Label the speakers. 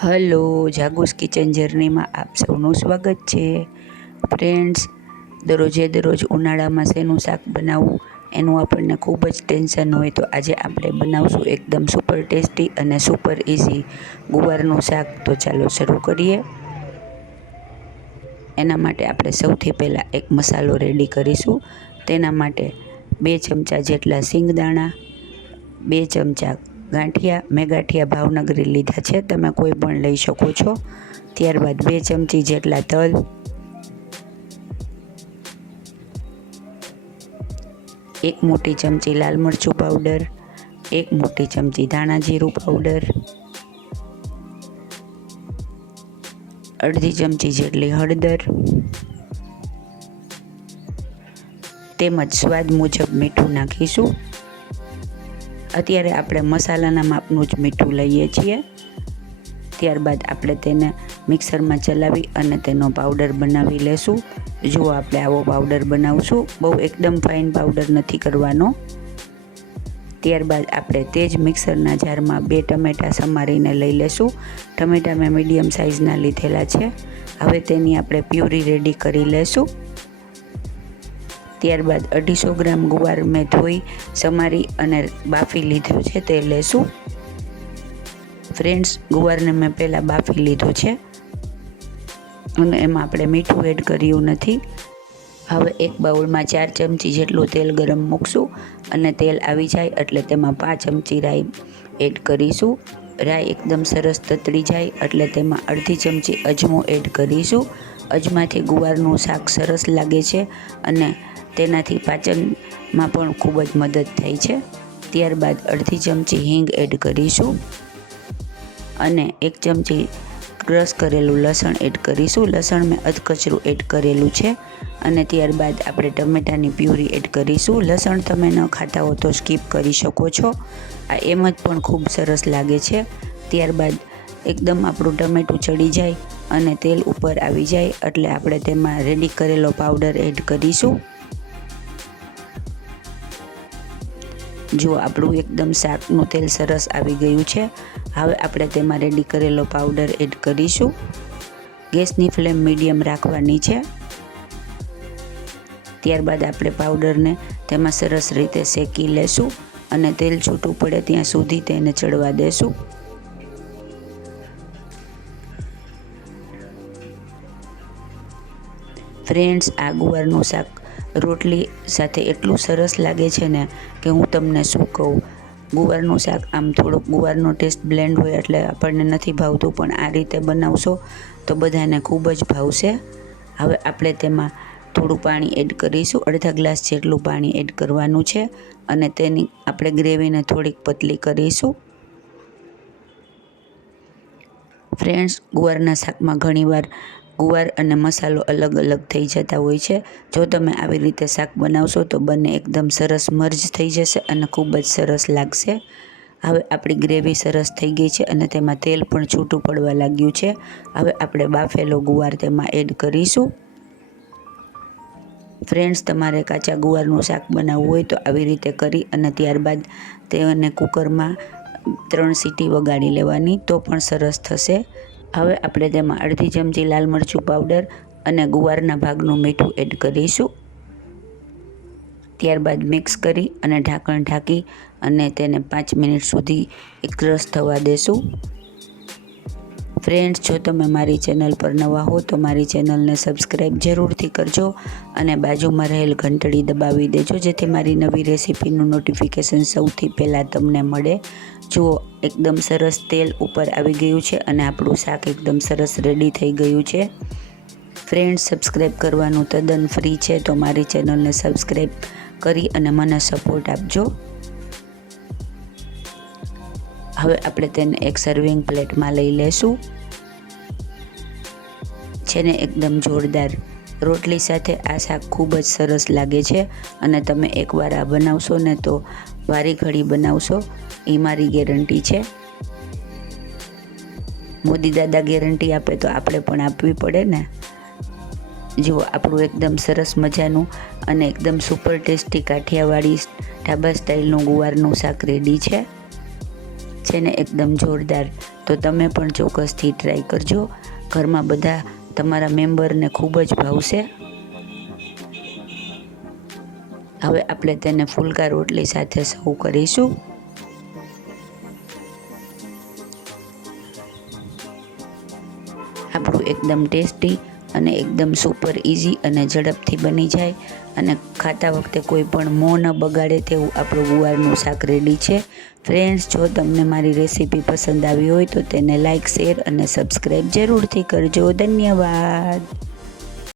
Speaker 1: Hello જાગુસ kitchen જર્નીમાં આપ સૌનું સ્વાગત છે. ફ્રેન્ડ્સ, દરરોજે દરરોજ ઉનાળામાં શેનું શાક બનાવવું, એનું આપણને ખૂબ જ ટેન્શન હોય તો આજે આપણે બનાવશું એકદમ સુપર ટેસ્ટી અને સુપર ઇઝી ગુવારનું શાક. તો ચાલો શરૂ કરીએ. એના માટે આપણે સૌથી પહેલાં એક મસાલો રેડી કરીશું. તેના માટે બે ચમચા જેટલા સિંગદાણા, બે ચમચા ગાંઠિયા મેં ગાંઠિયા ભાવનગરી લીધા છે. તમે કોઈ પણ લઈ શકો છો. ત્યારબાદ બે ચમચી જેટલા તલ. એક મોટી ચમચી લાલ મરચું પાવડર એક મોટી ચમચી ધાણા જીરું પાવડર અડધી ચમચી જેટલી હળદર. તેમજ સ્વાદ મુજબ મીઠું નાખીશું. અત્યારે આપણે મસાલાના માપનું જ મીઠું લઈએ છીએ. ત્યારબાદ આપણે તેને મિક્સરમાં ચલાવી અને તેનો પાવડર બનાવી લેશું. જો આપણે આવો પાવડર બનાવશું. બહુ એકદમ ફાઇન પાવડર નથી કરવાનો. ત્યારબાદ આપણે તે જ મિક્સરના જારમાં બે ટમેટાં સમારીને લઈ લેશું. ટમેટાં મેં મીડિયમ સાઇઝના લીધેલા છે. હવે તેની આપણે પ્યુરી રેડી કરી લેશું. ત્યારબાદ અઢીસો ગ્રામ ગુવાર મેં ધોઈ, સમારી અને બાફી લીધો છે તે લેશું. ફ્રેન્ડ્સ, ગુવારને મેં પહેલાં બાફી લીધો છે અને એમાં આપણે મીઠું એડ કર્યું નથી. હવે એક બાઉલમાં ચાર ચમચી જેટલું તેલ ગરમ મૂકશું અને તેલ આવી જાય એટલે તેમાં પાંચ ચમચી રાઈ એડ કરીશું. રાઈ એકદમ સરસ તતળી જાય એટલે તેમાં અડધી ચમચી અજમો એડ કરીશું. અજમાથી ગુવારનું શાક સરસ લાગે છે અને તેનાથી પાચનમાં પણ ખૂબ જ મદદ થાય છે. ત્યારબાદ અડધી ચમચી હિંગ એડ કરીશું. અને એક ચમચી ક્રશ કરેલું લસણ એડ કરીશું. લસણ મેં અધકચરું એડ કરેલું છે અને ત્યારબાદ આપણે ટમેટાની પ્યુરી એડ કરીશું. લસણ તમે ન ખાતા હો તો સ્કીપ કરી શકો છો. આ એમ જ પણ ખૂબ સરસ લાગે છે. ત્યારબાદ એકદમ આપણું ટમેટું ચડી જાય અને તેલ ઉપર આવી જાય એટલે આપણે તેમાં રેડી કરેલો પાવડર એડ કરીશું. જો આપણું એકદમ શાકનું તેલ સરસ આવી ગયું છે, હવે આપણે તેમાં રેડી કરેલો પાવડર એડ કરીશું. ગેસની ફ્લેમ મીડિયમ રાખવાની છે. ત્યારબાદ આપણે પાવડરને તેમાં સરસ રીતે શેકી લેશું અને તેલ છૂટું પડે ત્યાં સુધી તેને ચડવા દેશું. ફ્રેન્ડ્સ આ ગુવારનું શાક રોટલી સાથે એટલું સરસ લાગે છે ને કે હું તમને શું કહું? ગુવારનું શાક આમ થોડુંક ગુવારનો ટેસ્ટ બ્લેન્ડ હોય એટલે આપણને નથી ભાવતું, પણ આ રીતે બનાવશો તો બધાને ખૂબ જ ભાવશે. હવે આપણે તેમાં થોડું પાણી એડ કરીશું. અડધા ગ્લાસ જેટલું પાણી એડ કરવાનું છે અને તેની આપણે ગ્રેવીને થોડીક પતલી કરીશું. ફ્રેન્ડ્સ ગુવારના શાકમાં ઘણીવાર ગુવાર અને મસાલો અલગ અલગ થઈ જતા હોય છે. જો તમે આવી રીતે શાક બનાવશો તો બંને એકદમ સરસ મર્જ થઈ જશે અને ખૂબ જ સરસ લાગશે. હવે આપણી ગ્રેવી સરસ થઈ ગઈ છે અને તેમાં તેલ પણ છૂટું પડવા લાગ્યું છે. હવે આપણે બાફેલો ગુવાર તેમાં એડ કરીશું. ફ્રેન્ડ્સ, તમારે કાચા ગુવારનું શાક બનાવવું હોય તો આવી રીતે કરી અને ત્યારબાદ તેને કુકરમાં ત્રણ સીટી વગાડી લેવાની તો પણ સરસ થશે. હવે આપણે તેમાં અડધી ચમચી લાલ મરચું પાવડર અને ગુવારના ભાગનું મીઠું એડ કરીશું. ત્યારબાદ મિક્સ કરી અને ઢાંકણ ઢાંકી અને તેને પાંચ મિનિટ સુધી એકરસ થવા દેશું. ફ્રેન્ડ્સ જો તમે મારી ચેનલ પર નવા હો તો મારી ચેનલને સબસ્ક્રાઈબ જરૂરથી કરજો અને બાજુમાં રહેલ ઘંટડી દબાવી દેજો, જેથી મારી નવી રેસીપીનું નોટિફિકેશન સૌથી પહેલાં તમને મળે. જુઓ, એકદમ સરસ તેલ ઉપર આવી ગયું છે અને આપણું શાક એકદમ સરસ રેડી થઈ ગયું છે. ફ્રેન્ડ્સ સબસ્ક્રાઈબ કરવાનું તદ્દન ફ્રી છે, તો મારી ચેનલને સબસ્ક્રાઈબ કરી અને મને સપોર્ટ આપજો. હવે આપણે તેને એક સર્વિંગ પ્લેટમાં લઈ લેશું. છે ને એકદમ જોરદાર રોટલી સાથે આ શાક ખૂબ જ સરસ લાગે છે. અને તમે એકવાર આ બનાવશો ને તો વારી ઘડી બનાવશો, એ મારી ગેરંટી છે. મોદી દાદા ગેરંટી આપે તો આપણે પણ આપવી પડે ને? જુઓ, આપણું એકદમ સરસ મજાનું અને એકદમ સુપર ટેસ્ટી કાઠિયાવાડી ઢાબા સ્ટાઇલનું ગુવારનું શાક રેડી છે. છે ને એકદમ જોરદાર. તો તમે પણ ચોક્કસથી ટ્રાય કરજો. ઘરમાં બધા તમારા મેમ્બરને ખૂબ જ ભાવશે. હવે આપણે તેને ફુલકા રોટલી સાથે સૌ કરીશું. આપણું એકદમ ટેસ્ટી અને એકદમ સુપર ઇઝી અને ઝડપથી બની જાય. અને ખાતા વખતે કોઈ પણ મોં ન બગાડે તેવું આપણું ગુવારનું શાક રેડી છે. ફ્રેન્ડ્સ જો તમને મારી રેસીપી પસંદ આવી હોય તો તેને લાઇક શેર અને સબસ્ક્રાઈબ જરૂરથી કરજો. ધન્યવાદ.